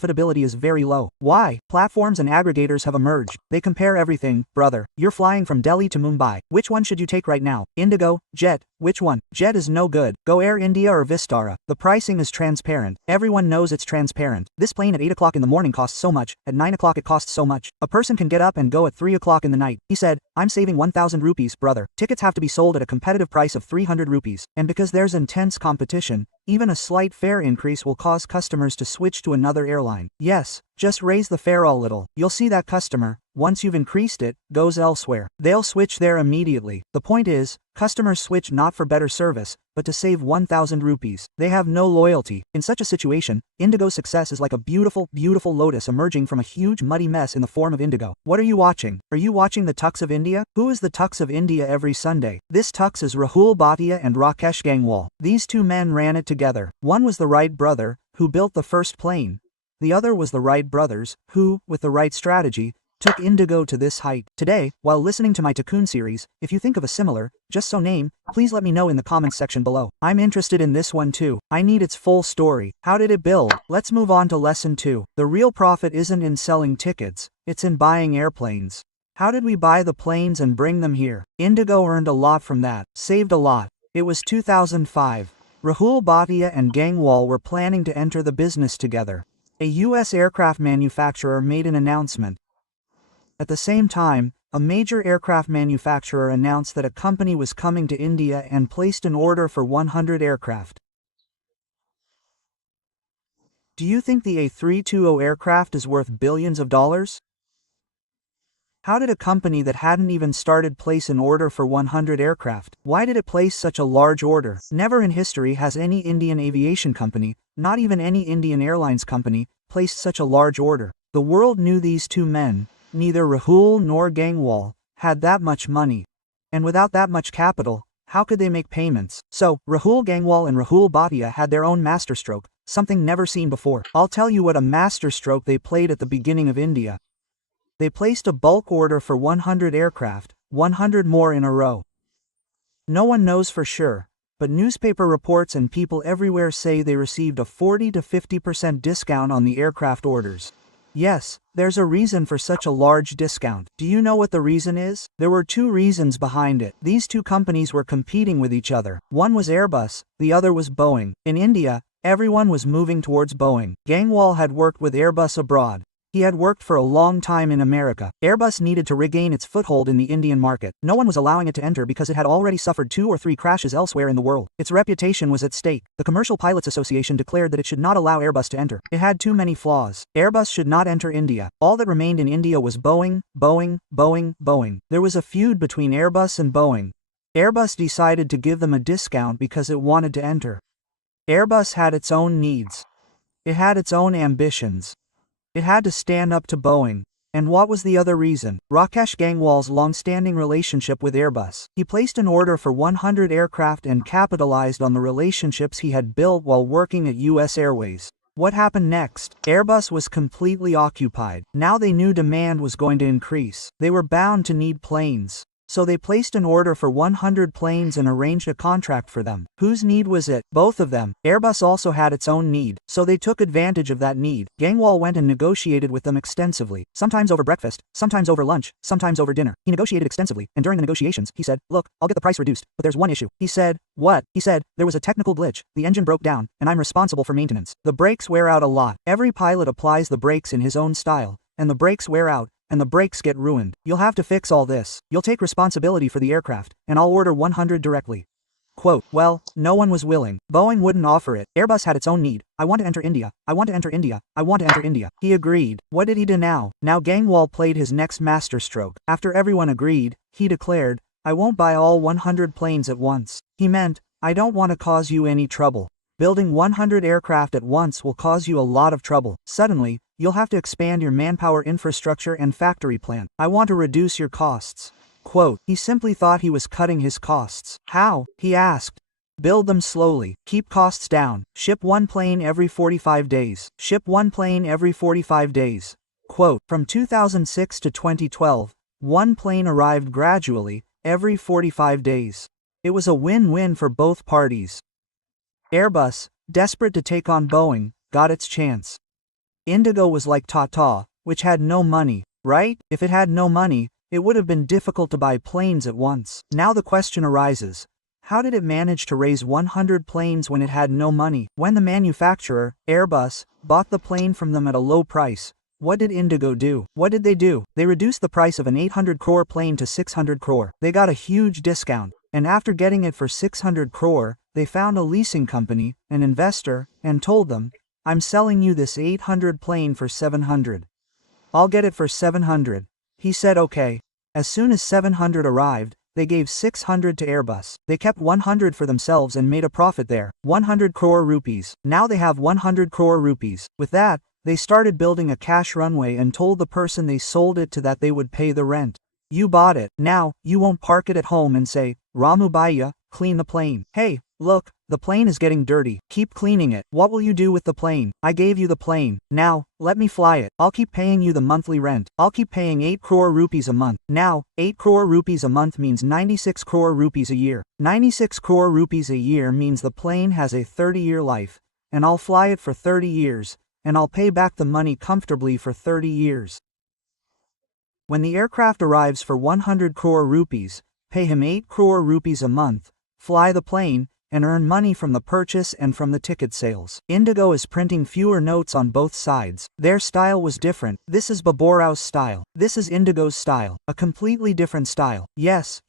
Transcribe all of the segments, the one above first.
profitability is very low. Why? Platforms and aggregators have emerged. They compare everything. Brother, you're flying from Delhi to Mumbai. Which one should you take right now? IndiGo? Jet? Which one? Jet is no good. Go Air India or Vistara. The pricing is transparent. Everyone knows it's transparent. This plane at 8 o'clock in the morning costs so much. At 9 o'clock it costs so much. A person can get up and go at 3 o'clock in the night. He said, I'm saving 1,000 rupees, brother. Tickets have to be sold at a competitive price of 300 rupees. And because there's intense competition, even a slight fare increase will cause customers to switch to another airline. Yes, just raise the fare a little. You'll see that customer, once you've increased it, goes elsewhere. They'll switch there immediately. The point is, customers switch not for better service, but to save 1,000 rupees. They have no loyalty. In such a situation, IndiGo's success is like a beautiful, beautiful lotus emerging from a huge muddy mess in the form of IndiGo. What are you watching? Are you watching the Tux of India? Who is the Tux of India every Sunday? This Tux is Rahul Bhatia and Rakesh Gangwal. These two men ran it together. One was the Wright brother, who built the first plane. The other was the Wright brothers, who, with the right strategy, took IndiGo to this height. Today, while listening to my Tycoon series, if you think of a similar, just so name, please let me know in the comments section below. I'm interested in this one too. I need its full story. How did it build? Let's move on to lesson 2. The real profit isn't in selling tickets, it's in buying airplanes. How did we buy the planes and bring them here? IndiGo earned a lot from that, saved a lot. It was 2005. Rahul Bhatia and Gangwal were planning to enter the business together. A US aircraft manufacturer made an announcement. At the same time, a major aircraft manufacturer announced that a company was coming to India and placed an order for 100 aircraft. Do you think the A320 aircraft is worth billions of dollars? How did a company that hadn't even started place an order for 100 aircraft? Why did it place such a large order? Never in history has any Indian aviation company, not even any Indian Airlines company, placed such a large order. The world knew these two men, neither Rahul nor Gangwal, had that much money. And without that much capital, how could they make payments? So, Rahul Gangwal and Rahul Bhatia had their own masterstroke, something never seen before. I'll tell you what a masterstroke they played at the beginning of India. They placed a bulk order for 100 aircraft, 100 more in a row. No one knows for sure, but newspaper reports and people everywhere say they received a 40 to 50% discount on the aircraft orders. Yes, there's a reason for such a large discount. Do you know what the reason is? There were two reasons behind it. These two companies were competing with each other. One was Airbus, the other was Boeing. In India, everyone was moving towards Boeing. Gangwal had worked with Airbus abroad. He had worked for a long time in America. Airbus needed to regain its foothold in the Indian market. No one was allowing it to enter because it had already suffered 2 or 3 crashes elsewhere in the world. Its reputation was at stake. The Commercial Pilots Association declared that it should not allow Airbus to enter. It had too many flaws. Airbus should not enter India. All that remained in India was Boeing, Boeing, Boeing, Boeing. There was a feud between Airbus and Boeing. Airbus decided to give them a discount because it wanted to enter. Airbus had its own needs. It had its own ambitions. It had to stand up to Boeing. And what was the other reason? Rakesh Gangwal's long-standing relationship with Airbus. He placed an order for 100 aircraft and capitalized on the relationships he had built while working at US Airways. What happened next? Airbus was completely occupied. Now they knew demand was going to increase. They were bound to need planes. So they placed an order for 100 planes and arranged a contract for them. Whose need was it? Both of them. Airbus also had its own need, so they took advantage of that need. Gangwal went and negotiated with them extensively, sometimes over breakfast, sometimes over lunch, sometimes over dinner. He negotiated extensively, and during the negotiations, he said, look, I'll get the price reduced, but there's one issue. He said, what? He said, there was a technical glitch, the engine broke down, and I'm responsible for maintenance. The brakes wear out a lot. Every pilot applies the brakes in his own style, and the brakes wear out, and the brakes get ruined. You'll have to fix all this. You'll take responsibility for the aircraft, and I'll order 100 directly. Quote, well, no one was willing. Boeing wouldn't offer it. Airbus had its own need. I want to enter India. I want to enter India. I want to enter India. He agreed. What did he do now? Now Gangwal played his next masterstroke. After everyone agreed, he declared, I won't buy all 100 planes at once. He meant, I don't want to cause you any trouble. Building 100 aircraft at once will cause you a lot of trouble. Suddenly, you'll have to expand your manpower infrastructure and factory plant. I want to reduce your costs. Quote, he simply thought he was cutting his costs. How? He asked. Build them slowly. Keep costs down. Ship one plane every 45 days. Ship one plane every 45 days. Quote, from 2006 to 2012, one plane arrived gradually, every 45 days. It was a win-win for both parties. Airbus, desperate to take on Boeing, got its chance. IndiGo was like Tata, which had no money, right? If it had no money, it would have been difficult to buy planes at once. Now the question arises, how did it manage to raise 100 planes when it had no money? When the manufacturer, Airbus, bought the plane from them at a low price, what did IndiGo do? What did they do? They reduced the price of an 800 crore plane to 600 crore. They got a huge discount, and after getting it for 600 crore, they found a leasing company, an investor, and told them, I'm selling you this 800 plane for 700. I'll get it for 700. He said okay. As soon as 700 arrived, they gave 600 to Airbus. They kept 100 for themselves and made a profit there. 100 crore rupees. Now they have 100 crore rupees. With that, they started building a cash runway and told the person they sold it to that they would pay the rent. You bought it. Now, you won't park it at home and say, Ramu Bhaiya, clean the plane. Hey, look, the plane is getting dirty. Keep cleaning it. What will you do with the plane? I gave you the plane. Now, let me fly it. I'll keep paying you the monthly rent. I'll keep paying 8 crore rupees a month. Now, 8 crore rupees a month means 96 crore rupees a year. 96 crore rupees a year means the plane has a 30-year life, and I'll fly it for 30 years, and I'll pay back the money comfortably for 30 years. When the aircraft arrives for 100 crore rupees, pay him 8 crore rupees a month, fly the plane, and earn money from the purchase and from the ticket sales. IndiGo is printing fewer notes on both sides. Their style was different. This is Bhatia'S style. This is IndiGo's style. A completely different style. Yes.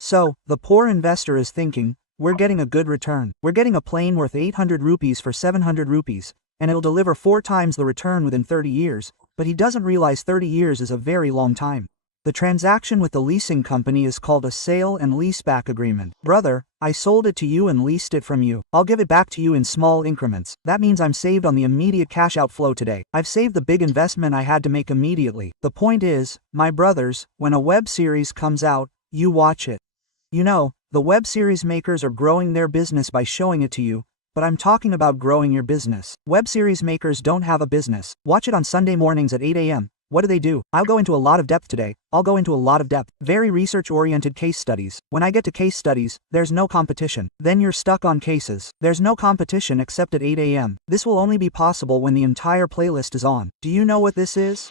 So, the poor investor is thinking, we're getting a good return. We're getting a plane worth 800 rupees for 700 rupees, and it'll deliver 4 times the return within 30 years, but he doesn't realize 30 years is a very long time. The transaction with the leasing company is called a sale and leaseback agreement. Brother, I sold it to you and leased it from you. I'll give it back to you in small increments. That means I'm saved on the immediate cash outflow today. I've saved the big investment I had to make immediately. The point is, my brothers, when a web series comes out, you watch it. You know, the web series makers are growing their business by showing it to you, but I'm talking about growing your business. Web series makers don't have a business. Watch it on Sunday mornings at 8 a.m. What do? I'll go into a lot of depth today. Very research-oriented case studies. When I get to case studies, there's no competition. Then you're stuck on cases. There's no competition except at 8 a.m. This will only be possible when the entire playlist is on. Do you know what this is?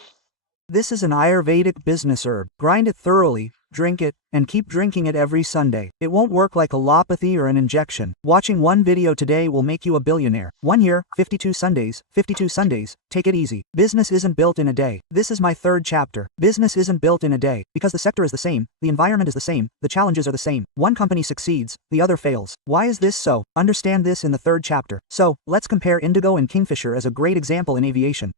This is an Ayurvedic business herb. Grind it thoroughly, drink it, and keep drinking it every Sunday. It won't work like allopathy or an injection. Watching one video today will make you a billionaire. 1 year, 52 Sundays, 52 Sundays, take it easy. Business isn't built in a day. This is my 3rd chapter. Business isn't built in a day, because the sector is the same, the environment is the same, the challenges are the same. One company succeeds, the other fails. Why is this so? Understand this in the 3rd chapter. So, let's compare IndiGo and Kingfisher as a great example in aviation.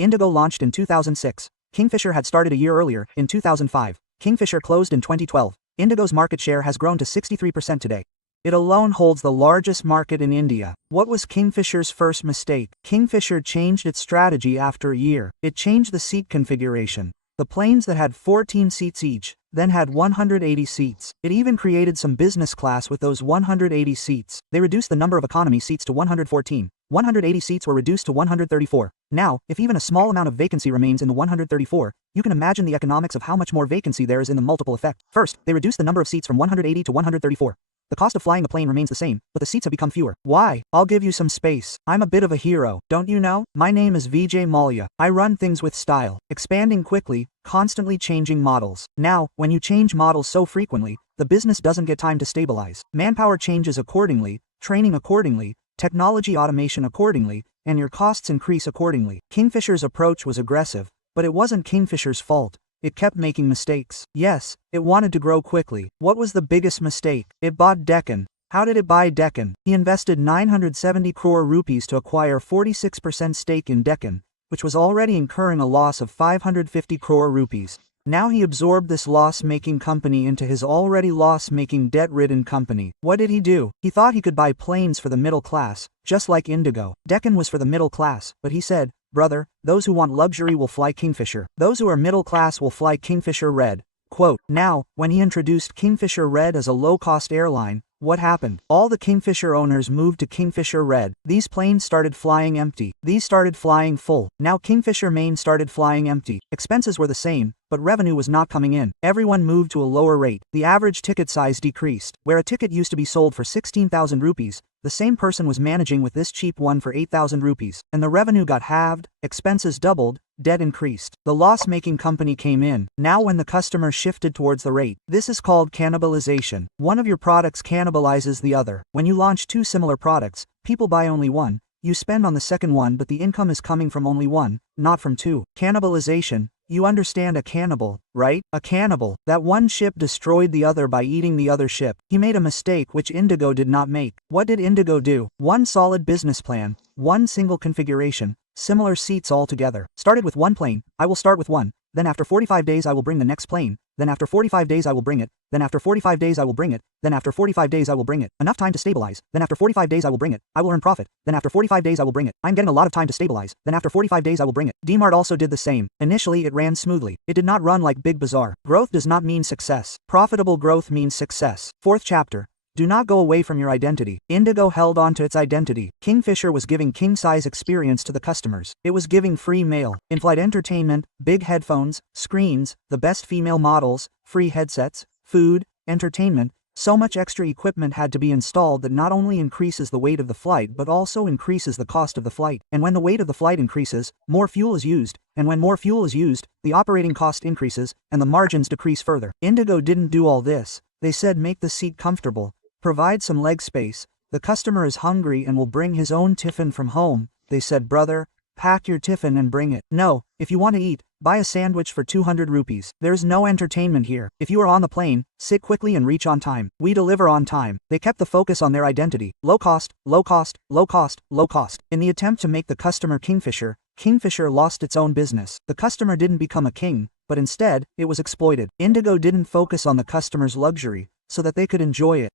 IndiGo launched in 2006. Kingfisher had started a year earlier, in 2005. Kingfisher closed in 2012. IndiGo's market share has grown to 63% today. It alone holds the largest market in India. What was Kingfisher's first mistake? Kingfisher changed its strategy after a year. It changed the seat configuration. The planes that had 14 seats each, then had 180 seats. It even created some business class with those 180 seats. They reduced the number of economy seats to 114. 180 seats were reduced to 134. Now, if even a small amount of vacancy remains in the 134, you can imagine the economics of how much more vacancy there is in the multiple effect. First, they reduced the number of seats from 180 to 134. The cost of flying the plane remains the same, but the seats have become fewer. Why? I'll give you some space. I'm a bit of a hero, don't you know? My name is Vijay Mallya. I run things with style, expanding quickly, constantly changing models. Now, when you change models so frequently, the business doesn't get time to stabilize. Manpower changes accordingly, training accordingly, technology automation accordingly, and your costs increase accordingly. Kingfisher's approach was aggressive, but it wasn't Kingfisher's fault. It kept making mistakes. Yes, it wanted to grow quickly. What was the biggest mistake? It bought Deccan. How did it buy Deccan? He invested 970 crore rupees to acquire 46% stake in Deccan, which was already incurring a loss of 550 crore rupees. Now he absorbed this loss-making company into his already loss-making debt-ridden company. What did he do? He thought he could buy planes for the middle class, just like IndiGo. Deccan was for the middle class, but he said, brother, those who want luxury will fly Kingfisher. Those who are middle class will fly Kingfisher Red. Quote, now, when he introduced Kingfisher Red as a low-cost airline, What happened? All the Kingfisher owners moved to Kingfisher Red. These planes started flying empty. These started flying full. Now Kingfisher Main started flying empty. Expenses were the same, but revenue was not coming in. Everyone moved to a lower rate. The average ticket size decreased. Where a ticket used to be sold for 16,000 rupees, the same person was managing with this cheap one for 8,000 rupees. And the revenue got halved, expenses doubled, debt increased. The loss-making company came in. Now when the customer shifted towards the rate, this is called cannibalization. One of your products cannibalizes the other. When you launch two similar products, people buy only one. You spend on the second one, but the income is coming from only one, not from two. Cannibalization. You understand a cannibal, right? A cannibal. That one ship destroyed the other by eating the other ship. He made a mistake which IndiGo did not make. What did IndiGo do? One solid business plan, one single configuration, similar seats all together. Started with one plane. I will start with one. Then after 45 days I will bring the next plane. Then after 45 days I will bring it. Then after 45 days I will bring it. Then after 45 days I will bring it. Enough time to stabilize. Then after 45 days I will bring it. I will earn profit. Then after 45 days I will bring it. I'm getting a lot of time to stabilize. Then after 45 days I will bring it. DMart also did the same. Initially it ran smoothly. It did not run like Big Bazaar. Growth does not mean success. Profitable growth means success. Fourth chapter. Do not go away from your identity. IndiGo held on to its identity. Kingfisher was giving king-size experience to the customers. It was giving free mail, in-flight entertainment, big headphones, screens, the best female models, free headsets, food, entertainment. So much extra equipment had to be installed that not only increases the weight of the flight but also increases the cost of the flight. And when the weight of the flight increases, more fuel is used. And when more fuel is used, the operating cost increases, and the margins decrease further. IndiGo didn't do all this. They said make the seat comfortable. Provide some leg space. The customer is hungry and will bring his own tiffin from home. They said, brother, pack your tiffin and bring it. No, if you want to eat, buy a sandwich for 200 rupees. There's no entertainment here. If you are on the plane, sit quickly and reach on time. We deliver on time. They kept the focus on their identity. Low cost, low cost, low cost, low cost. In the attempt to make the customer Kingfisher, Kingfisher lost its own business. The customer didn't become a king, but instead, it was exploited. IndiGo didn't focus on the customer's luxury, so that they could enjoy it.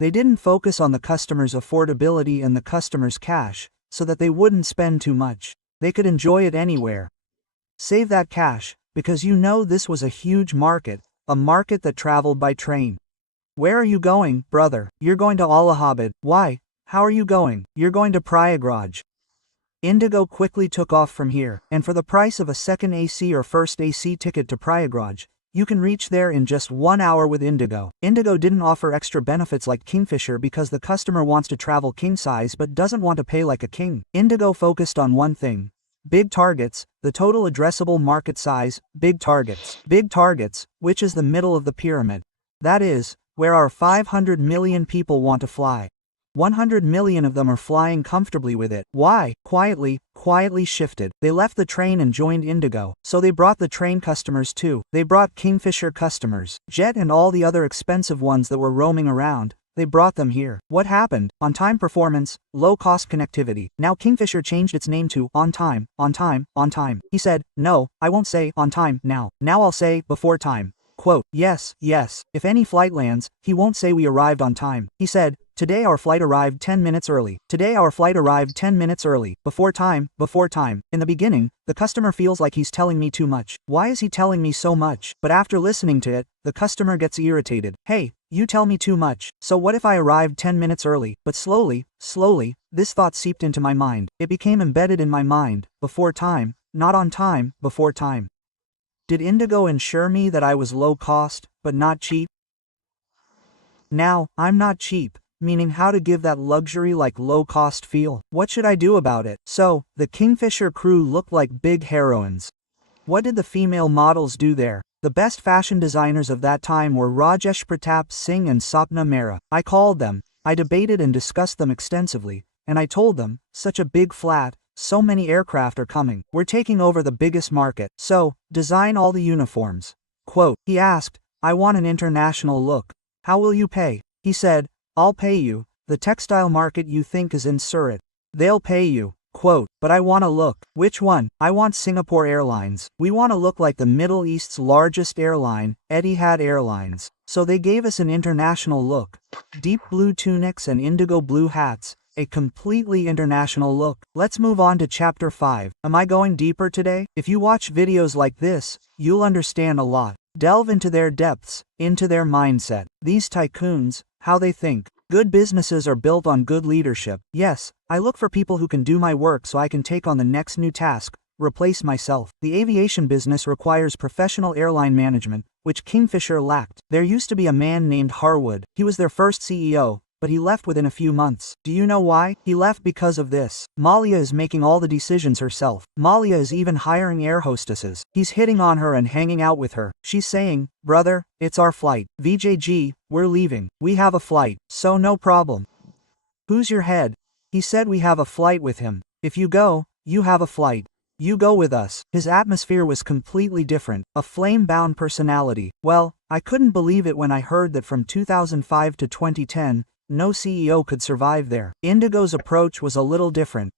They didn't focus on the customer's affordability and the customer's cash, so that they wouldn't spend too much. They could enjoy it anywhere. Save that cash, because you know this was a huge market, a market that traveled by train. Where are you going, brother? You're going to Allahabad. Why? How are you going? You're going to Prayagraj. IndiGo quickly took off from here, and for the price of a second AC or first AC ticket to Prayagraj, you can reach there in just 1 hour with IndiGo. IndiGo didn't offer extra benefits like Kingfisher because the customer wants to travel king size but doesn't want to pay like a king. IndiGo focused on one thing. Big targets, the total addressable market size, big targets. Big targets, which is the middle of the pyramid. That is, where our 500 million people want to fly. 100 million of them are flying comfortably with it. Why? Quietly shifted. They left the train and joined IndiGo. So they brought the train customers too. They brought Kingfisher customers, Jet and all the other expensive ones that were roaming around. They brought them here. What happened? On-time performance, low-cost connectivity. Now Kingfisher changed its name to On Time, On Time, On Time. He said, no, I won't say on time now. Now I'll say before time. Quote, yes. If any flight lands, he won't say we arrived on time. He said, today our flight arrived 10 minutes early. Today our flight arrived 10 minutes early. Before time. In the beginning, the customer feels like he's telling me too much. Why is he telling me so much? But after listening to it, the customer gets irritated. Hey, you tell me too much. So what if I arrived 10 minutes early? But slowly, this thought seeped into my mind. It became embedded in my mind. Before time, not on time, before time. Did IndiGo ensure me that I was low cost, but not cheap? Now, I'm not cheap, meaning how to give that luxury like low cost feel. What should I do about it? So, the Kingfisher crew looked like big heroines. What did the female models do there? The best fashion designers of that time were Rajesh Pratap Singh and Sapna Mehra. I called them, I debated and discussed them extensively, and I told them, such a big flat, so many aircraft are coming. We're taking over the biggest market. So, design all the uniforms. Quote, he asked, I want an international look. How will you pay? He said, I'll pay you. The textile market you think is in Surat. They'll pay you. Quote, but I want to look. Which one? I want Singapore Airlines. We want to look like the Middle East's largest airline, Etihad Airlines. So they gave us an international look. Deep blue tunics and indigo blue hats. A completely international look. Let's move on to chapter 5. Am I going deeper today? If you watch videos like this, you'll understand a lot. Delve into their depths, into their mindset. These tycoons, how they think. Good businesses are built on good leadership. Yes, I look for people who can do my work so I can take on the next new task, replace myself. The aviation business requires professional airline management, which Kingfisher lacked. There used to be a man named Harwood. He was their first CEO, but he left within a few months. Do you know why? He left because of this. Malia is making all the decisions herself. Malia is even hiring air hostesses. He's hitting on her and hanging out with her. She's saying, "Brother, it's our flight. VJG, we're leaving. We have a flight, so no problem. Who's your head?" He said, "We have a flight with him. If you go, you have a flight. You go with us." His atmosphere was completely different, a flame-bound personality. Well, I couldn't believe it when I heard that from 2005 to 2010, no CEO could survive there. IndiGo's approach was a little different.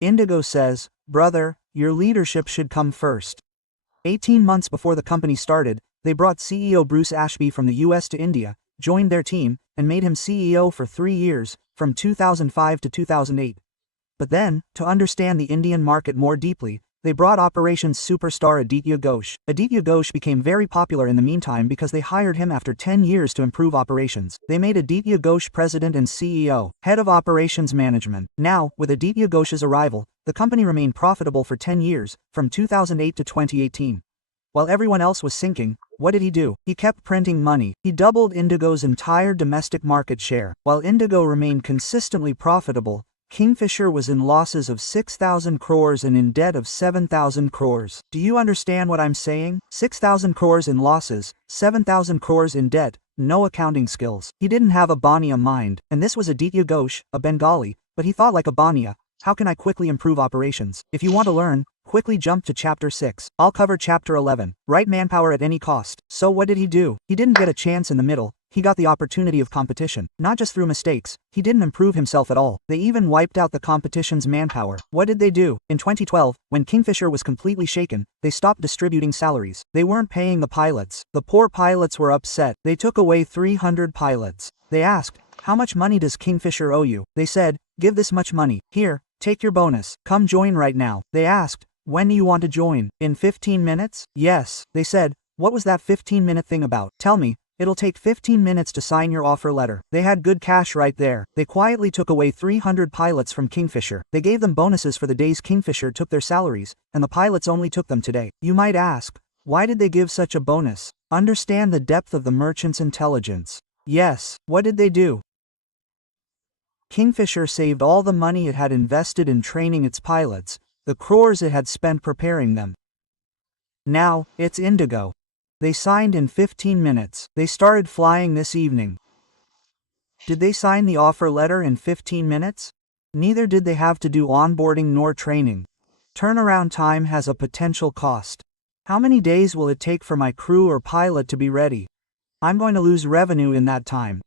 IndiGo says, "Brother, your leadership should come first." 18 months before the company started, they brought CEO Bruce Ashby from the US to India, joined their team, and made him CEO for 3 years, from 2005 to 2008. But then, to understand the Indian market more deeply, they brought operations superstar Aditya Ghosh. Aditya Ghosh became very popular in the meantime because they hired him after 10 years to improve operations. They made Aditya Ghosh president and CEO, head of operations management. Now, with Aditya Ghosh's arrival, the company remained profitable for 10 years, from 2008 to 2018. While everyone else was sinking, what did he do? He kept printing money. He doubled IndiGo's entire domestic market share. While IndiGo remained consistently profitable, Kingfisher was in losses of 6,000 crores and in debt of 7,000 crores. Do you understand what I'm saying? 6,000 crores in losses, 7,000 crores in debt, no accounting skills. He didn't have a Bania mind, and this was Aditya Ghosh, a Bengali, but he thought like a Bania. How can I quickly improve operations? If you want to learn, quickly jump to chapter 6. I'll cover chapter 11. Right manpower at any cost. So what did he do? He didn't get a chance in the middle. He got the opportunity of competition. Not just through mistakes, he didn't improve himself at all. They even wiped out the competition's manpower. What did they do? In 2012, when Kingfisher was completely shaken, they stopped distributing salaries. They weren't paying the pilots. The poor pilots were upset. They took away 300 pilots. They asked, "How much money does Kingfisher owe you?" They said, "Give this much money. Here, take your bonus. Come join right now." They asked, "When do you want to join? In 15 minutes? Yes. They said, "What was that 15-minute thing about? Tell me. It'll take 15 minutes to sign your offer letter." They had good cash right there. They quietly took away 300 pilots from Kingfisher. They gave them bonuses for the days Kingfisher took their salaries, and the pilots only took them today. You might ask, why did they give such a bonus? Understand the depth of the merchant's intelligence. Yes, what did they do? Kingfisher saved all the money it had invested in training its pilots, the crores it had spent preparing them. Now, it's IndiGo. They signed in 15 minutes. They started flying this evening. Did they sign the offer letter in 15 minutes? Neither did they have to do onboarding nor training. Turnaround time has a potential cost. How many days will it take for my crew or pilot to be ready? I'm going to lose revenue in that time.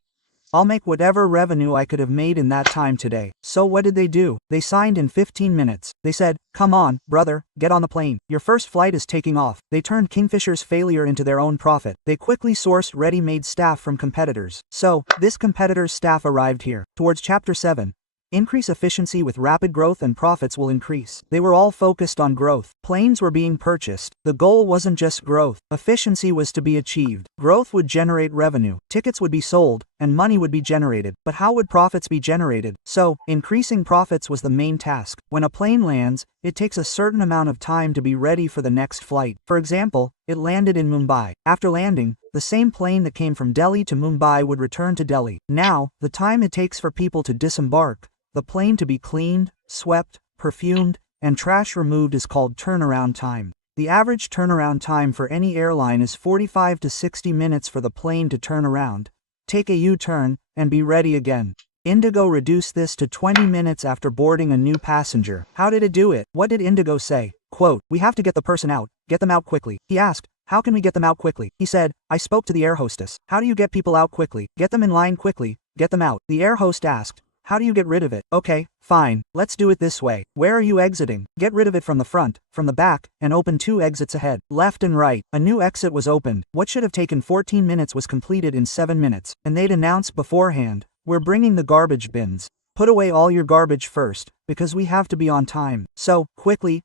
I'll make whatever revenue I could have made in that time today. So what did they do? They signed in 15 minutes. They said, "Come on, brother, get on the plane. Your first flight is taking off." They turned Kingfisher's failure into their own profit. They quickly sourced ready-made staff from competitors. So, this competitor's staff arrived here. Towards chapter 7. Increase efficiency with rapid growth and profits will increase. They were all focused on growth. Planes were being purchased. The goal wasn't just growth. Efficiency was to be achieved. Growth would generate revenue. Tickets would be sold, and money would be generated. But how would profits be generated? So, increasing profits was the main task. When a plane lands, it takes a certain amount of time to be ready for the next flight. For example, it landed in Mumbai. After landing, the same plane that came from Delhi to Mumbai would return to Delhi. Now, the time it takes for people to disembark, the plane to be cleaned, swept, perfumed, and trash removed is called turnaround time. The average turnaround time for any airline is 45 to 60 minutes for the plane to turn around, take a U-turn, and be ready again. IndiGo reduced this to 20 minutes after boarding a new passenger. How did it do it? What did IndiGo say? Quote, "We have to get the person out, get them out quickly." He asked, "How can we get them out quickly?" He said, "I spoke to the air hostess." How do you get people out quickly? Get them in line quickly, get them out. The air host asked, "How do you get rid of it?" "Okay, fine, let's do it this way. Where are you exiting?" "Get rid of it from the front, from the back, and open 2 exits ahead, left and right." A new exit was opened. What should have taken 14 minutes was completed in 7 minutes. And they'd announced beforehand, "We're bringing the garbage bins. Put away all your garbage first, because we have to be on time." So, quickly,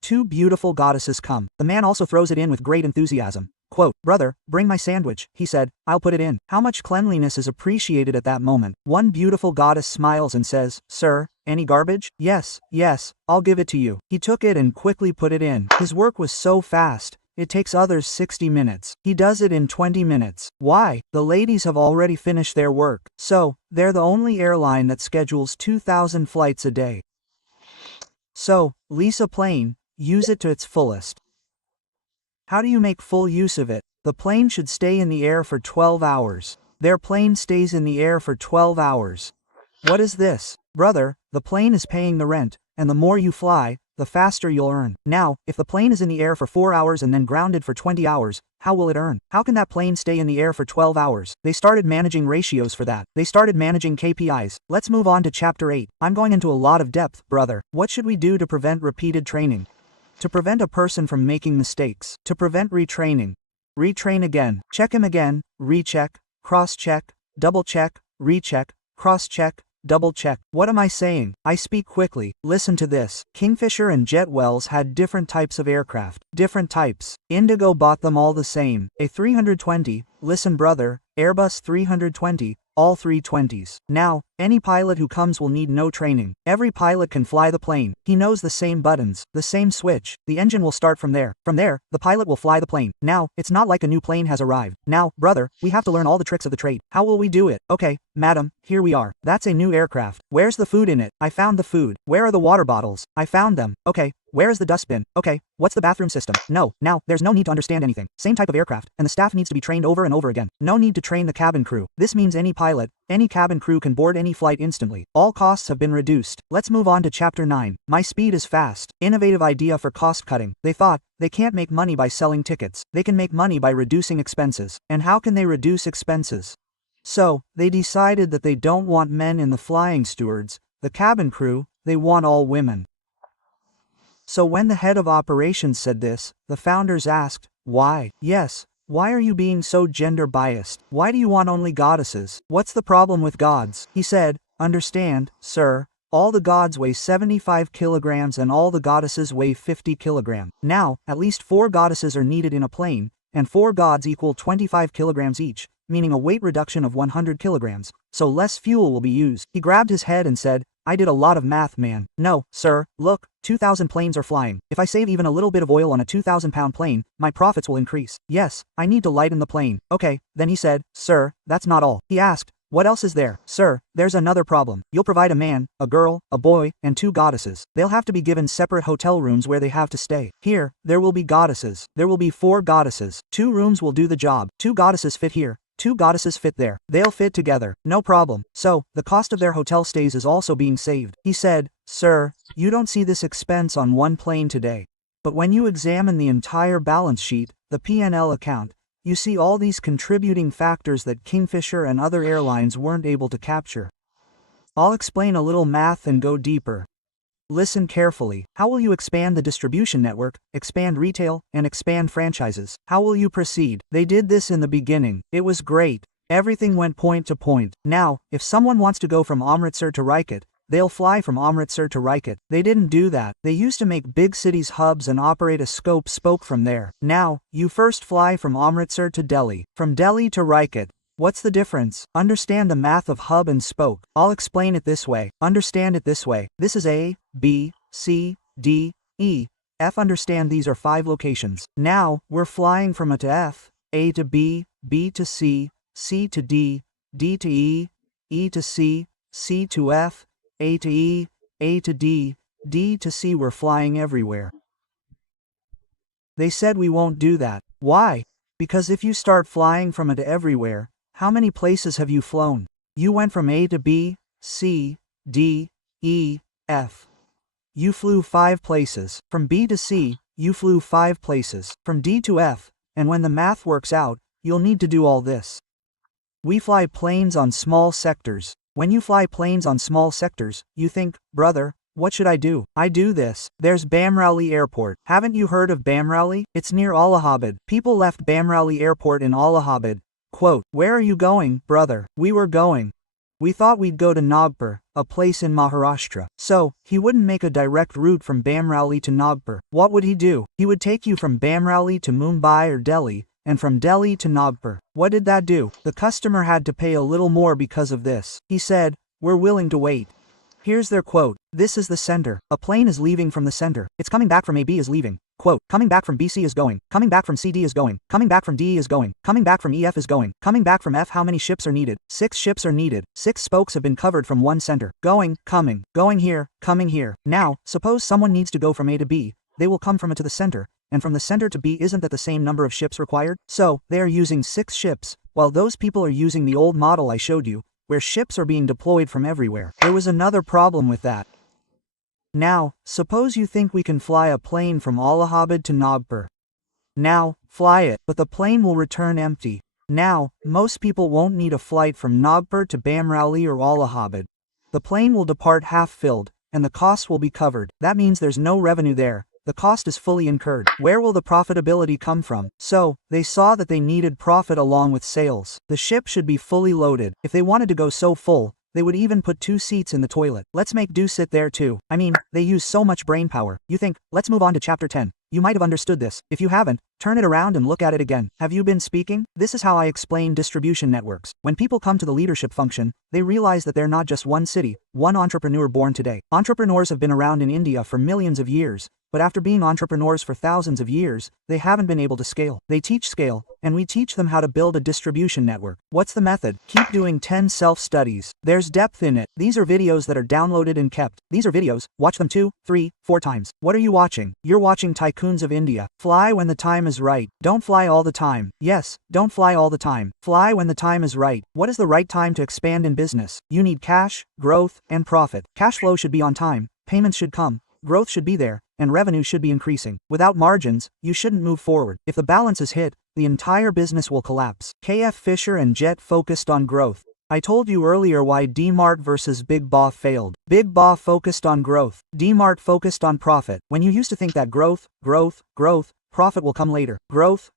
2 beautiful goddesses come. The man also throws it in with great enthusiasm. Quote, "Brother, bring my sandwich," he said, "I'll put it in." How much cleanliness is appreciated at that moment. One beautiful goddess smiles and says, "Sir, any garbage?" "Yes, yes, I'll give it to you." He took it and quickly put it in. His work was so fast. It takes others 60 minutes. He does it in 20 minutes. Why? The ladies have already finished their work. So, they're the only airline that schedules 2,000 flights a day. So, lease a plane, use it to its fullest. How do you make full use of it? The plane should stay in the air for 12 hours. Their plane stays in the air for 12 hours. What is this? Brother, the plane is paying the rent, and the more you fly, the faster you'll earn. Now, if the plane is in the air for 4 hours and then grounded for 20 hours, how will it earn? How can that plane stay in the air for 12 hours? They started managing ratios for that. They started managing KPIs. Let's move on to chapter 8. I'm going into a lot of depth, brother. What should we do to prevent repeated training? To prevent a person from making mistakes. To prevent retraining. Retrain again. Check him again. Recheck. Cross-check. Double-check. Recheck. Cross-check. Double-check. What am I saying? I speak quickly. Listen to this. Kingfisher and Jetwells had different types of aircraft. Different types. IndiGo bought them all the same. A320. Listen, brother. Airbus 320. All 320s. Now, any pilot who comes will need no training. Every pilot can fly the plane. He knows the same buttons, the same switch. The engine will start from there. From there, the pilot will fly the plane. Now, it's not like a new plane has arrived. Now, brother, we have to learn all the tricks of the trade. How will we do it? Okay, madam, here we are. That's a new aircraft. Where's the food in it? I found the food. Where are the water bottles? I found them. Okay. Where is the dustbin? Okay, what's the bathroom system? No, now, there's no need to understand anything. Same type of aircraft, and the staff needs to be trained over and over again. No need to train the cabin crew. This means any pilot, any cabin crew can board any flight instantly. All costs have been reduced. Let's move on to chapter 9. My speed is fast. Innovative idea for cost cutting. They thought, they can't make money by selling tickets. They can make money by reducing expenses. And how can they reduce expenses? So, they decided that they don't want men in the flying stewards, the cabin crew, they want all women. So when the head of operations said this, the founders asked, why? Yes, why are you being so gender biased? Why do you want only goddesses? What's the problem with gods? He said, understand, sir, all the gods weigh 75 kilograms and all the goddesses weigh 50 kilograms. Now, at least 4 goddesses are needed in a plane, and 4 gods equal 25 kilograms each, meaning a weight reduction of 100 kilograms, so less fuel will be used. He grabbed his head and said, I did a lot of math, man. No, sir, look, 2,000 planes are flying. If I save even a little bit of oil on a 2,000-pound plane, my profits will increase. Yes, I need to lighten the plane. Okay, then he said, sir, that's not all. He asked, what else is there? Sir, there's another problem. You'll provide a man, a girl, a boy, and 2 goddesses. They'll have to be given separate hotel rooms where they have to stay. Here, there will be goddesses. There will be 4 goddesses. 2 rooms will do the job. 2 goddesses fit here. 2 goddesses fit there. They'll fit together. No problem. So, the cost of their hotel stays is also being saved. He said, sir, you don't see this expense on one plane today. But when you examine the entire balance sheet, the P&L account, you see all these contributing factors that Kingfisher and other airlines weren't able to capture. I'll explain a little math and go deeper. Listen carefully. How will you expand the distribution network, expand retail, and expand franchises? How will you proceed? They did this in the beginning. It was great. Everything went point to point. Now, if someone wants to go from Amritsar to Rajkot, they'll fly from Amritsar to Rajkot. They didn't do that. They used to make big cities hubs and operate a spoke from there. Now, you first fly from Amritsar to Delhi. From Delhi to Rajkot. What's the difference? Understand the math of hub and spoke. I'll explain it this way. Understand it this way. This is A, B, C, D, E, F. Understand these are 5 locations. Now, we're flying from A to F, A to B, B to C, C to D, D to E, E to C, C to F, A to E, A to D, D to C. We're flying everywhere. They said we won't do that. Why? Because if you start flying from A to everywhere, how many places have you flown? You went from A to B, C, D, E, F. You flew 5 places. From B to C, you flew 5 places. From D to F, and when the math works out, you'll need to do all this. We fly planes on small sectors. When you fly planes on small sectors, you think, brother, what should I do? I do this. There's Bamrauli Airport. Haven't you heard of Bamrauli? It's near Allahabad. People left Bamrauli Airport in Allahabad. Quote, where are you going, brother? We thought we'd go to Nagpur, a place in Maharashtra. So, he wouldn't make a direct route from Bamrauli to Nagpur. What would he do? He would take you from Bamrauli to Mumbai or Delhi, and from Delhi to Nagpur. What did that do? The customer had to pay a little more because of this. He said, "We're willing to wait." Here's their quote. "This is the center. A plane is leaving from the center. It's coming back from AB is leaving. Quote, coming back from BC is going. Coming back from CD is going. Coming back from DE is going. Coming back from EF is going. Coming back from F. How many ships are needed? 6 ships are needed. 6 spokes have been covered from one center. Going, coming, going here, coming here. Now, suppose someone needs to go from A to B. They will come from A to the center. And from the center to B, isn't that the same number of ships required? So, they are using 6 ships, while those people are using the old model I showed you, where ships are being deployed from everywhere. There was another problem with that. Now, suppose you think we can fly a plane from Allahabad to Nagpur. Now, fly it, but the plane will return empty. Now, most people won't need a flight from Nagpur to Bamrauli or Allahabad. The plane will depart half filled, and the cost will be covered. That means there's no revenue there. The cost is fully incurred. Where will the profitability come from? So, they saw that they needed profit along with sales. The ship should be fully loaded. If they wanted to go so full, they would even put 2 seats in the toilet. Let's make do sit there too. I mean, they use so much brain power. You think, let's move on to chapter 10. You might have understood this. If you haven't, turn it around and look at it again. Have you been speaking? This is how I explain distribution networks. When people come to the leadership function, they realize that they're not just one city, one entrepreneur born today. Entrepreneurs have been around in India for millions of years, but after being entrepreneurs for thousands of years, they haven't been able to scale. They teach scale, and we teach them how to build a distribution network. What's the method? Keep doing 10 self-studies. There's depth in it. These are videos that are downloaded and kept. These are videos. Watch them 2, 3, 4 times. What are you watching? You're watching Tycoons of India. Fly when the time is right. Don't fly all the time. Yes, don't fly all the time. Fly when the time is right. What is the right time to expand in business? You need cash, growth, and profit. Cash flow should be on time. Payments should come. Growth should be there, and revenue should be increasing. Without margins, you shouldn't move forward. If the balance is hit, the entire business will collapse. K.F. Fisher and Jet focused on growth. I told you earlier why D-Mart versus Big Ba failed. Big Ba focused on growth. D-Mart focused on profit. When you used to think that growth, profit will come later. Growth,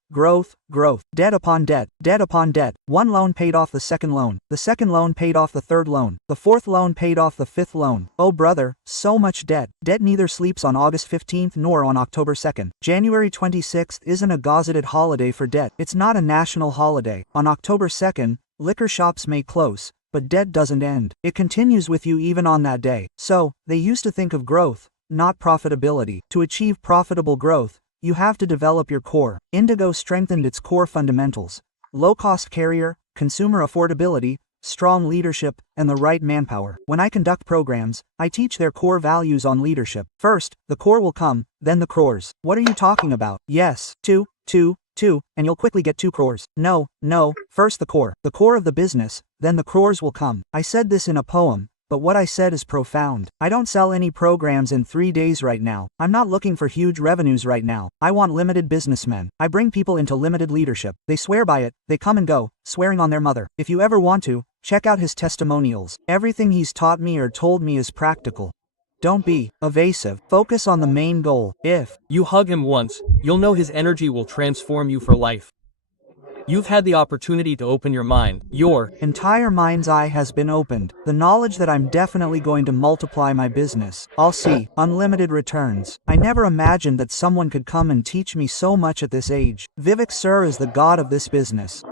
debt upon debt, debt upon debt. One loan paid off the second loan. The second loan paid off the third loan. The fourth loan paid off the fifth loan. Oh brother, so much debt. Debt neither sleeps on August 15th nor on October 2nd. January 26th isn't a gazetted holiday for debt. It's not a national holiday. On October 2nd, liquor shops may close, but debt doesn't end. It continues with you even on that day. So, they used to think of growth, not profitability. To achieve profitable growth, you have to develop your core. IndiGo strengthened its core fundamentals: low-cost carrier, consumer affordability, strong leadership, and the right manpower. When I conduct programs, I teach their core values on leadership. First, the core will come, then the crores. What are you talking about? Yes, two, and you'll quickly get 2 crores. No, first the core of the business, then the crores will come. I said this in a poem, but what I said is profound. I don't sell any programs in 3 days right now. I'm not looking for huge revenues right now. I want limited businessmen. I bring people into limited leadership. They swear by it, they come and go, swearing on their mother. If you ever want to, check out his testimonials. Everything he's taught me or told me is practical. Don't be evasive. Focus on the main goal. If you hug him once, you'll know his energy will transform you for life. You've had the opportunity to open your mind. Your entire mind's eye has been opened. The knowledge that I'm definitely going to multiply my business. I'll see unlimited returns. I never imagined that someone could come and teach me so much at this age. Vivek sir is the god of this business.